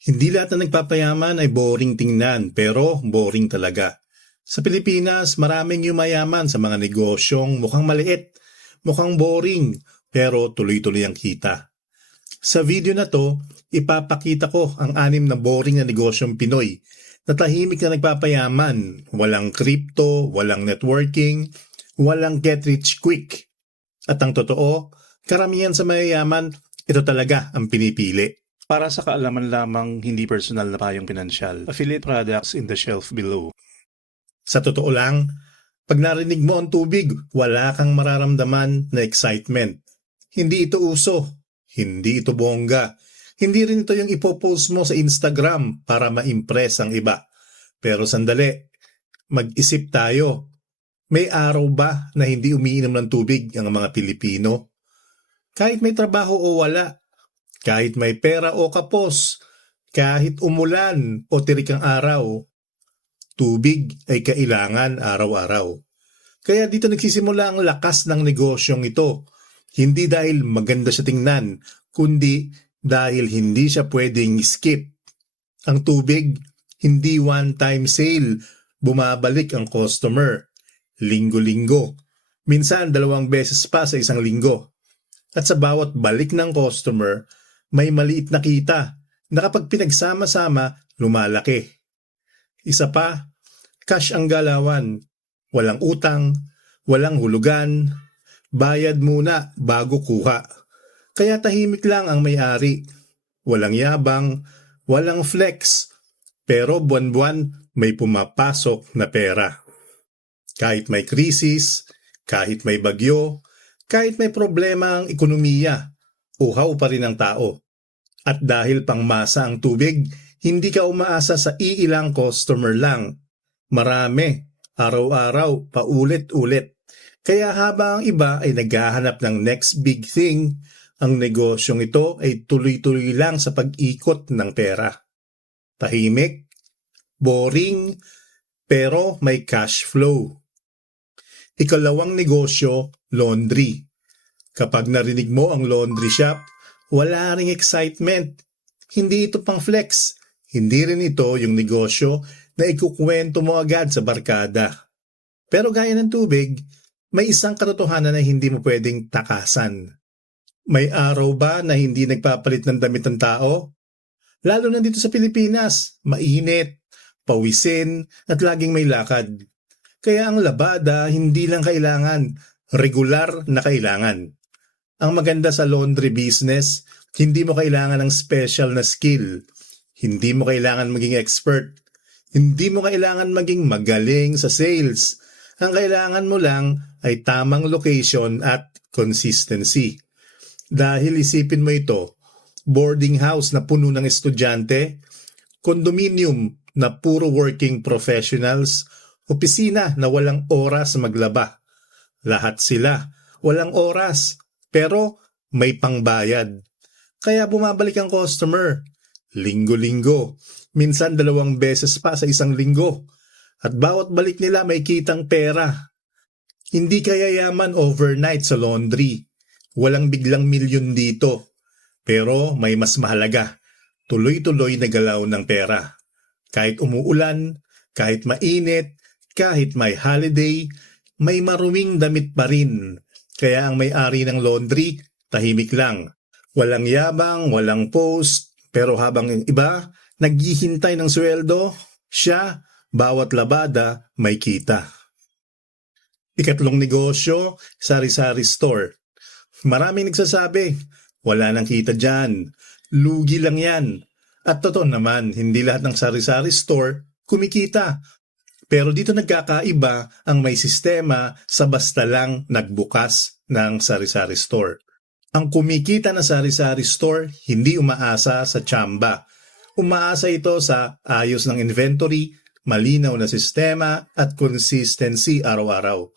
Hindi lahat na nagpapayaman ay boring tingnan, pero boring talaga. Sa Pilipinas, maraming yumayaman sa mga negosyong mukhang maliit, mukhang boring, pero tuloy-tuloy ang kita. Sa video na to, ipapakita ko ang 6 na boring na negosyong Pinoy na tahimik na nagpapayaman, walang crypto, walang networking, walang get rich quick. At ang totoo, karamihan sa mayayaman, ito talaga ang pinipili. Para sa kaalaman lamang, hindi personal na payong pinansyal. Affiliate products in the shelf below. Sa totoo lang, pag narinig mo ang tubig, wala kang mararamdaman na excitement. Hindi ito uso. Hindi ito bongga. Hindi rin ito yung ipopost mo sa Instagram para ma-impress ang iba. Pero sandali, mag-isip tayo. May araw ba na hindi umiinom ng tubig ang mga Pilipino? Kahit may trabaho o wala, kahit may pera o kapos, kahit umulan o tirik ang araw, tubig ay kailangan araw-araw. Kaya dito nagsisimula ang lakas ng negosyong ito. Hindi dahil maganda siya tingnan, kundi dahil hindi siya pwedeng skip. Ang tubig, hindi one-time sale, bumabalik ang customer. Linggo-linggo. Minsan 2 beses pa sa isang linggo. At sa bawat balik ng customer, may maliit na kita na kapag pinagsama-sama, lumalaki. Isa pa, cash ang galawan. Walang utang, walang hulugan, bayad muna bago kuha. Kaya tahimik lang ang may-ari. Walang yabang, walang flex, pero buwan-buwan may pumapasok na pera. Kahit may krisis, kahit may bagyo, kahit may problema ang ekonomiya, uhaw pa rin ang tao. At dahil pangmasa ang tubig, hindi ka umaasa sa iilang customer lang. Marami, araw-araw, paulit-ulit. Kaya habang ang iba ay naghahanap ng next big thing, ang negosyong ito ay tuloy-tuloy lang sa pag-ikot ng pera. Tahimik, boring, pero may cash flow. Ikalawang negosyo, laundry. Kapag narinig mo ang laundry shop, wala ring excitement. Hindi ito pang flex. Hindi rin ito yung negosyo na ikukwento mo agad sa barkada. Pero gaya ng tubig, may isang katotohanan na hindi mo pwedeng takasan. May araw ba na hindi nagpapalit ng damit ng tao? Lalo na dito sa Pilipinas, mainit, pawisin, at laging may lakad. Kaya ang labada hindi lang kailangan, regular na kailangan. Ang maganda sa laundry business, hindi mo kailangan ng special na skill. Hindi mo kailangan maging expert. Hindi mo kailangan maging magaling sa sales. Ang kailangan mo lang ay tamang location at consistency. Dahil isipin mo ito, boarding house na puno ng estudyante, condominium na puro working professionals, opisina na walang oras maglaba. Lahat sila, walang oras, pero may pangbayad. Kaya bumabalik ang customer. Linggo-linggo, minsan 2 beses pa sa isang linggo. At bawat balik nila may kitang pera. Hindi kaya yaman overnight sa laundry. Walang biglang milyon dito. Pero may mas mahalaga. Tuloy-tuloy na galaw ng pera. Kahit umuulan, kahit mainit, kahit may holiday, may maruming damit pa rin. Kaya ang may-ari ng laundry, tahimik lang. Walang yabang, walang post, pero habang yung iba naghihintay ng sweldo, siya, bawat labada, may kita. Ikatlong negosyo, sari-sari store. Maraming nagsasabi, wala nang kita dyan, lugi lang yan. At totoo naman, hindi lahat ng sari-sari store kumikita. Pero dito nagkakaiba ang may sistema sa basta lang nagbukas ng sari-sari store. Ang kumikita na sari-sari store hindi umaasa sa tsamba. Umaasa ito sa ayos ng inventory, malinaw na sistema at consistency araw-araw.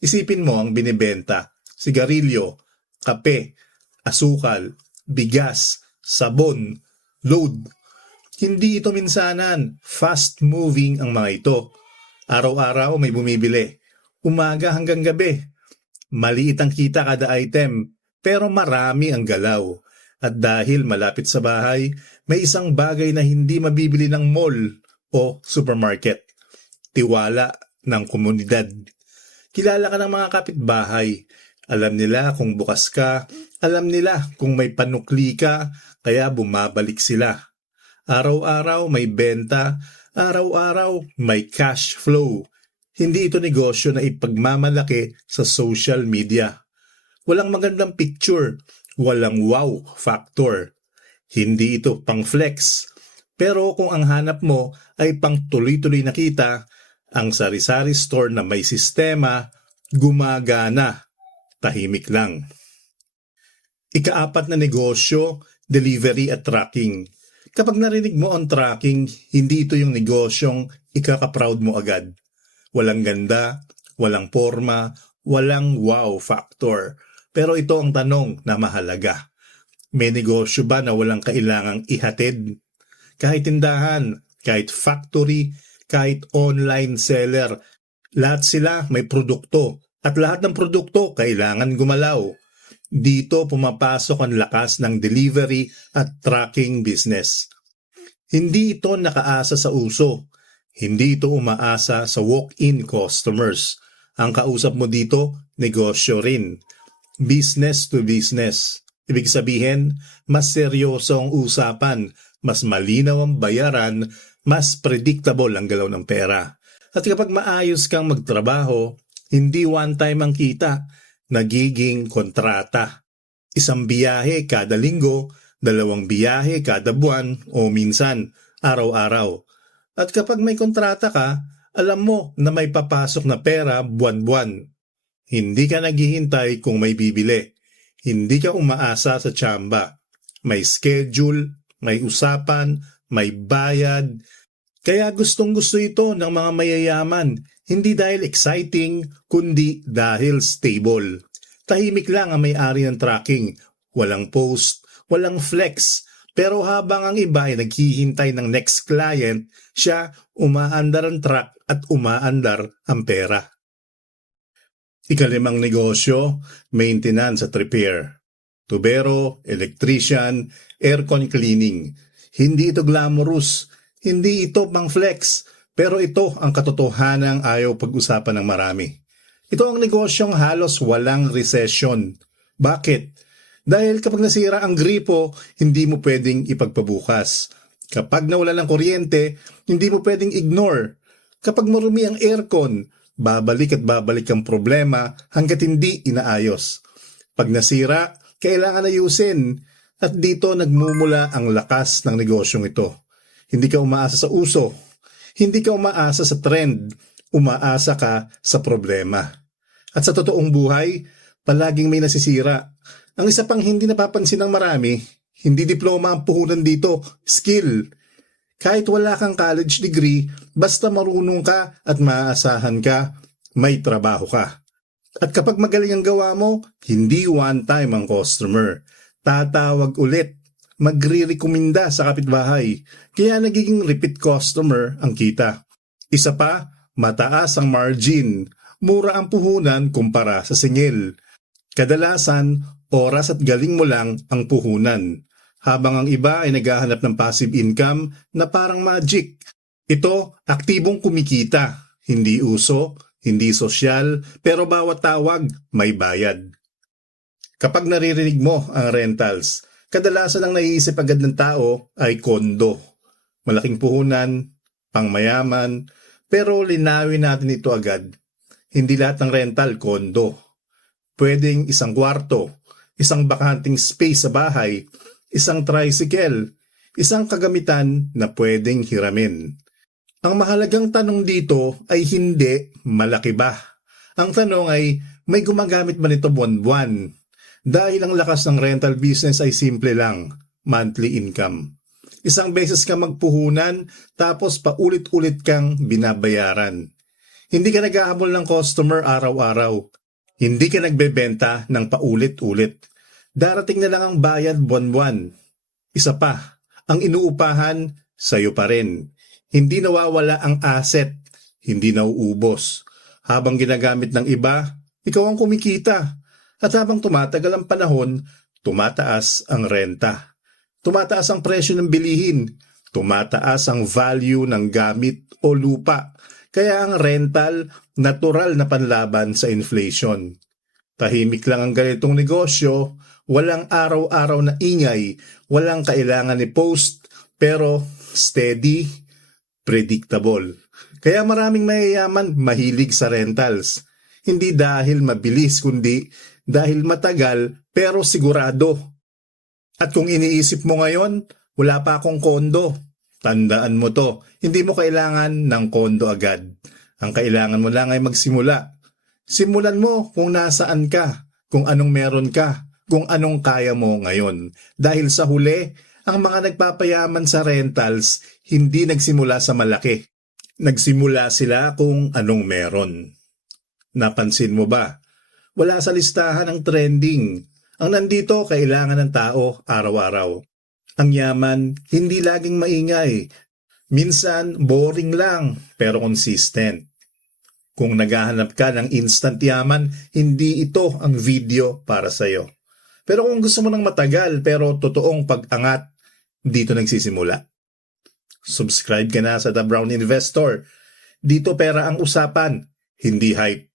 Isipin mo ang binibenta, sigarilyo, kape, asukal, bigas, sabon, load. Hindi ito minsanan, fast-moving ang mga ito. Araw-araw may bumibili. Umaga hanggang gabi. Maliit ang kita kada item, pero marami ang galaw. At dahil malapit sa bahay, may isang bagay na hindi mabibili ng mall o supermarket. Tiwala ng komunidad. Kilala ka ng mga kapitbahay. Alam nila kung bukas ka, alam nila kung may panukli ka, kaya bumabalik sila. Araw-araw may benta, araw-araw may cash flow. Hindi ito negosyo na ipagmamalaki sa social media. Walang magandang picture, walang wow factor. Hindi ito pang flex. Pero kung ang hanap mo ay pang tuloy-tuloy na kita, ang sari-sari store na may sistema, gumagana. Tahimik lang. Ika-4 na negosyo, delivery at tracking. Kapag narinig mo ang tracking, hindi ito yung negosyong ikaka-proud mo agad. Walang ganda, walang forma, walang wow factor. Pero ito ang tanong na mahalaga. May negosyo ba na walang kailangang ihatid? Kahit tindahan, kahit factory, kahit online seller, lahat sila may produkto at lahat ng produkto kailangan gumalaw. Dito pumapasok ang lakas ng delivery at tracking business. Hindi ito nakaasa sa uso. Hindi ito umaasa sa walk-in customers. Ang kausap mo dito, negosyo rin. Business to business. Ibig sabihin, mas seryoso ang usapan, mas malinaw ang bayaran, mas predictable ang galaw ng pera. At kapag maayos kang magtrabaho, hindi one-time ang kita, nagiging kontrata. Isang biyahe kada linggo, 2 biyahe kada buwan o minsan araw-araw. At kapag may kontrata ka, alam mo na may papasok na pera buwan-buwan. Hindi ka naghihintay kung may bibili. Hindi ka umaasa sa tsamba. May schedule, may usapan, may bayad. Kaya gustong-gusto ito ng mga mayayaman. Hindi dahil exciting, kundi dahil stable. Tahimik lang ang may-ari ng tracking. Walang post, walang flex. Pero habang ang iba ay naghihintay ng next client, siya umaandar ang track at umaandar ang pera. Ika-5 negosyo, maintenance at repair. Tubero, electrician, aircon cleaning. Hindi ito glamorous, hindi ito pang flex, pero ito ang katotohanang ayaw pag-usapan ng marami. Ito ang negosyong halos walang recession. Bakit? Dahil kapag nasira ang gripo, hindi mo pwedeng ipagpabukas. Kapag nawala ng kuryente, hindi mo pwedeng ignore. Kapag marumi ang aircon, babalik at babalik ang problema hanggat hindi inaayos. Pag nasira, kailangan ayusin. At dito nagmumula ang lakas ng negosyong ito. Hindi ka umaasa sa uso. Hindi ka umaasa sa trend. Umaasa ka sa problema. At sa totoong buhay, palaging may nasisira. Ang isa pang hindi napapansin ng marami, hindi diploma ang puhunan dito, skill. Kahit wala kang college degree, basta marunong ka at maaasahan ka, may trabaho ka. At kapag magaling ang gawa mo, hindi one time ang customer. Tatawag ulit, magre-rekomenda sa kapitbahay. Kaya nagiging repeat customer ang kita. Isa pa, mataas ang margin. Mura ang puhunan kumpara sa singil. Kadalasan, oras at galing mo lang ang puhunan, habang ang iba ay naghahanap ng passive income na parang magic. Ito, aktibong kumikita, hindi uso, hindi sosyal, pero bawat tawag may bayad. Kapag naririnig mo ang rentals, kadalasan ang naiisip agad ng tao ay kondo. Malaking puhunan, pangmayaman, pero linawin natin ito agad. Hindi lahat ng rental kondo. Pwedeng isang kwarto, isang bakanting space sa bahay, isang tricycle, isang kagamitan na pwedeng hiramin. Ang mahalagang tanong dito ay hindi malaki ba? Ang tanong ay may gumagamit ba nito buwan-buwan? Dahil ang lakas ng rental business ay simple lang, monthly income. Isang beses ka magpuhunan tapos paulit-ulit kang binabayaran. Hindi ka naghahabol ng customer araw-araw. Hindi ka nagbebenta ng paulit-ulit. Darating na lang ang bayad buwan-buwan. Isa pa, ang inuupahan, sa'yo pa rin. Hindi nawawala ang asset, hindi nauubos. Habang ginagamit ng iba, ikaw ang kumikita. At habang tumatagal ang panahon, tumataas ang renta. Tumataas ang presyo ng bilihin. Tumataas ang value ng gamit o lupa. Kaya ang rental, natural na panlaban sa inflation. Tahimik lang ang ganitong negosyo, walang araw-araw na ingay, walang kailangan i-post, pero steady, predictable. Kaya maraming mayayaman mahilig sa rentals. Hindi dahil mabilis, kundi dahil matagal pero sigurado. At kung iniisip mo ngayon, wala pa akong kondo. Tandaan mo to, hindi mo kailangan ng kondo agad. Ang kailangan mo lang ay magsimula. Simulan mo kung nasaan ka, kung anong meron ka, kung anong kaya mo ngayon. Dahil sa huli, ang mga nagpapayaman sa rentals hindi nagsimula sa malaki. Nagsimula sila kung anong meron. Napansin mo ba? Wala sa listahan ang trending. Ang nandito kailangan ng tao araw-araw. Ang yaman, hindi laging maingay. Minsan, boring lang, pero consistent. Kung naghahanap ka ng instant yaman, hindi ito ang video para sa'yo. Pero kung gusto mo ng matagal pero totoong pag-angat, dito nagsisimula. Subscribe ka na sa The Brown Investor. Dito pera ang usapan, hindi hype.